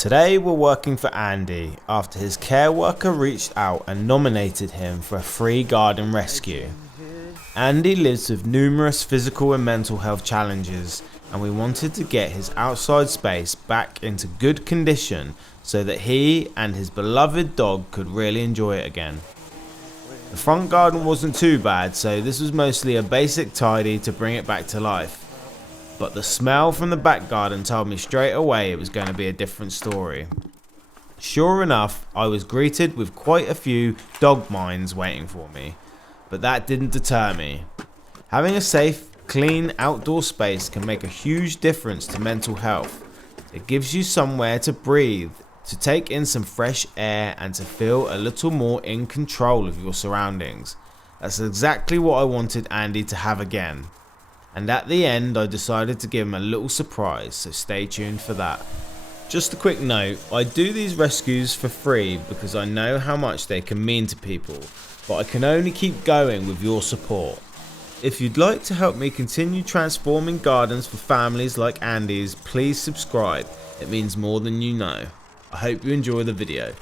Today we're working for Andy after his care worker reached out and nominated him for a free garden rescue. Andy lives with numerous physical and mental health challenges, and we wanted to get his outside space back into good condition so that he and his beloved dog could really enjoy it again. The front garden wasn't too bad, so this was mostly a basic tidy to bring it back to life. But the smell from the back garden told me straight away it was going to be a different story. Sure enough, I was greeted with quite a few dog minds waiting for me, but that didn't deter me. Having a safe, clean outdoor space can make a huge difference to mental health. It gives you somewhere to breathe, to take in some fresh air, and to feel a little more in control of your surroundings. That's exactly what I wanted Andy to have again. And at the end I decided to give him a little surprise, so stay tuned for that. Just a quick note, I do these rescues for free because I know how much they can mean to people, but I can only keep going with your support. If you'd like to help me continue transforming gardens for families like Andy's, please subscribe. It means more than you know. I hope you enjoy the video.